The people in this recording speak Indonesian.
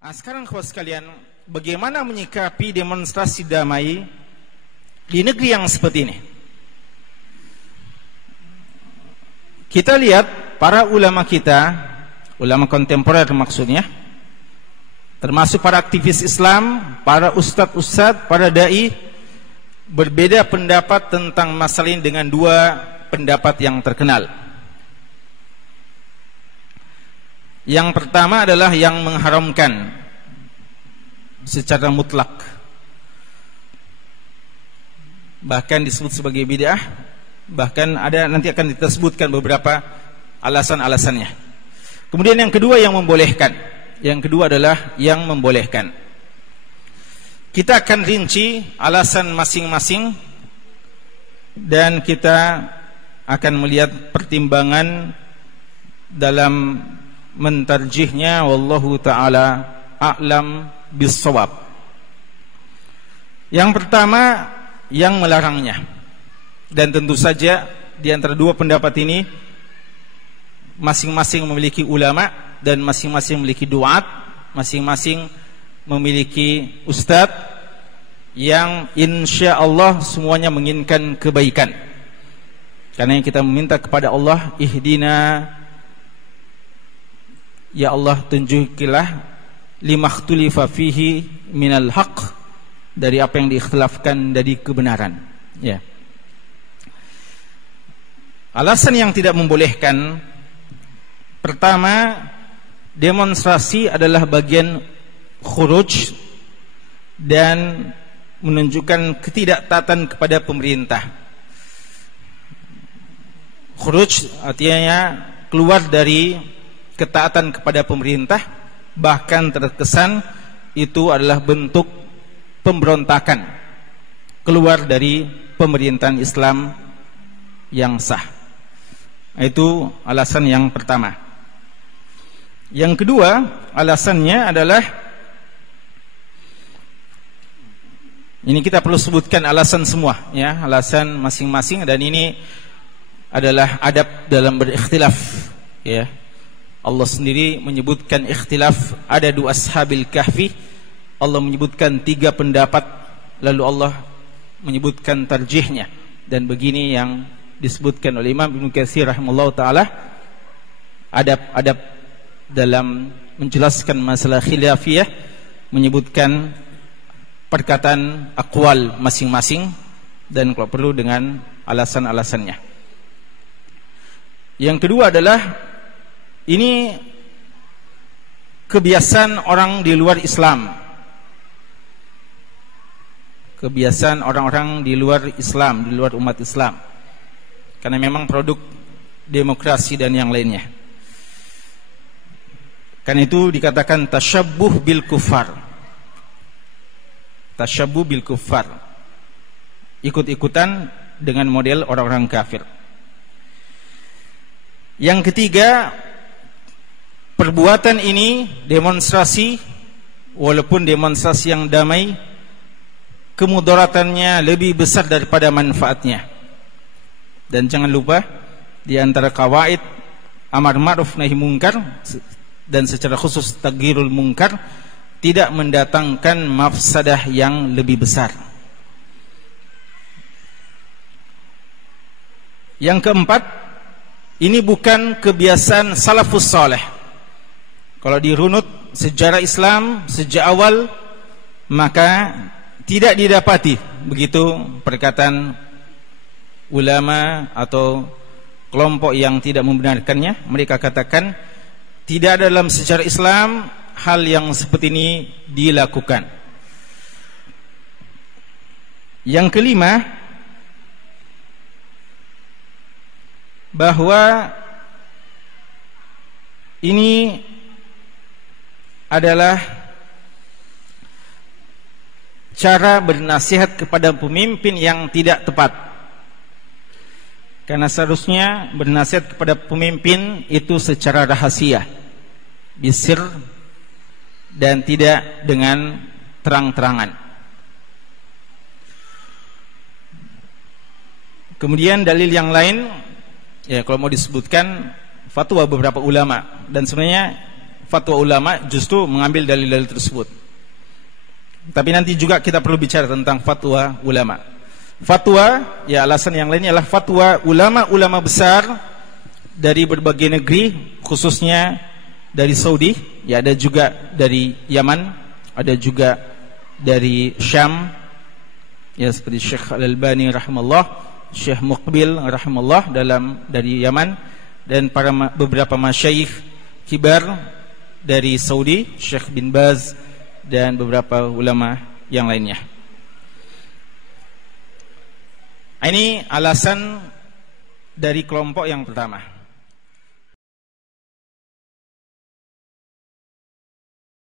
Nah, sekarang kawan sekalian, bagaimana menyikapi demonstrasi damai di negeri yang seperti ini? Kita lihat para ulama kita, ulama kontemporer maksudnya, termasuk para aktivis Islam, para ustadz-ustadz, para dai, berbeda pendapat tentang masalah ini dengan dua pendapat yang terkenal. Yang pertama adalah yang mengharamkan secara mutlak, bahkan disebut sebagai bid'ah, bahkan ada nanti akan kita sebutkan beberapa alasan-alasannya. Kemudian yang kedua yang membolehkan. Yang kedua adalah yang membolehkan. Kita akan rinci alasan masing-masing dan kita akan melihat pertimbangan dalam mentarjihnya. Wallahu ta'ala a'lam bis-shawab. Yang pertama yang melarangnya. Dan tentu saja di antara dua pendapat ini masing-masing memiliki ulama dan masing-masing memiliki duat, masing-masing memiliki ustadz yang insya Allah semuanya menginginkan kebaikan. Karena yang kita meminta kepada Allah, ihdina, ya Allah tunjukilah limakhtulifa fihi minal haq, dari apa yang diikhtilafkan dari kebenaran. Ya. Alasan yang tidak membolehkan, pertama, demonstrasi adalah bagian khuruj dan menunjukkan ketidaktaatan kepada pemerintah. Khuruj artinya keluar dari ketaatan kepada pemerintah, bahkan terkesan itu adalah bentuk pemberontakan, keluar dari pemerintahan Islam yang sah. Itu alasan yang pertama. Yang kedua, alasannya adalah, ini kita perlu sebutkan alasan semua, ya, alasan masing-masing, dan ini adalah adab dalam berikhtilaf, ya. Allah sendiri menyebutkan ikhtilaf, ada dua ashabil kahfi, Allah menyebutkan tiga pendapat, lalu Allah menyebutkan tarjihnya, dan begini yang disebutkan oleh Imam Ibnu Katsir rahimahullah ta'ala, adab-adab dalam menjelaskan masalah khilafiyah, menyebutkan perkataan aqwal masing-masing dan kalau perlu dengan alasan-alasannya. Yang kedua adalah, ini kebiasaan orang di luar Islam, kebiasaan orang-orang di luar Islam, di luar umat Islam, karena memang produk demokrasi dan yang lainnya. Karena itu dikatakan tasyabbuh bil kufar, tasyabbuh bil kufar, ikut-ikutan dengan model orang-orang kafir. Yang ketiga, perbuatan ini, demonstrasi, walaupun demonstrasi yang damai, kemudaratannya lebih besar daripada manfaatnya. Dan jangan lupa, di antara kawaid amar ma'ruf nahi munkar, dan secara khusus taghyirul munkar, tidak mendatangkan mafsadah yang lebih besar. Yang keempat, ini bukan kebiasaan salafus saleh. Kalau dirunut sejarah Islam sejak awal, maka tidak didapati begitu perkataan ulama atau kelompok yang tidak membenarkannya. Mereka katakan tidak ada dalam sejarah Islam hal yang seperti ini dilakukan. Yang kelima, bahwa ini adalah cara bernasihat kepada pemimpin yang tidak tepat. Karena seharusnya bernasihat kepada pemimpin itu secara rahasia, bisir, dan tidak dengan terang-terangan. Kemudian dalil yang lain, ya kalau mau disebutkan fatwa beberapa ulama, dan sebenarnya fatwa ulama justru mengambil dalil-dalil tersebut. Tapi nanti juga kita perlu bicara tentang fatwa ulama. Fatwa, ya alasan yang lainnya adalah fatwa ulama-ulama besar dari berbagai negeri, khususnya dari Saudi, ya ada juga dari Yaman, ada juga dari Syam, ya seperti Syekh Al-Albani rahimahullah, Syekh Muqbil rahimahullah dari Yaman, dan beberapa masyayikh kibar dari Saudi, Syekh bin Baz dan beberapa ulama yang lainnya. Ini alasan dari kelompok yang pertama.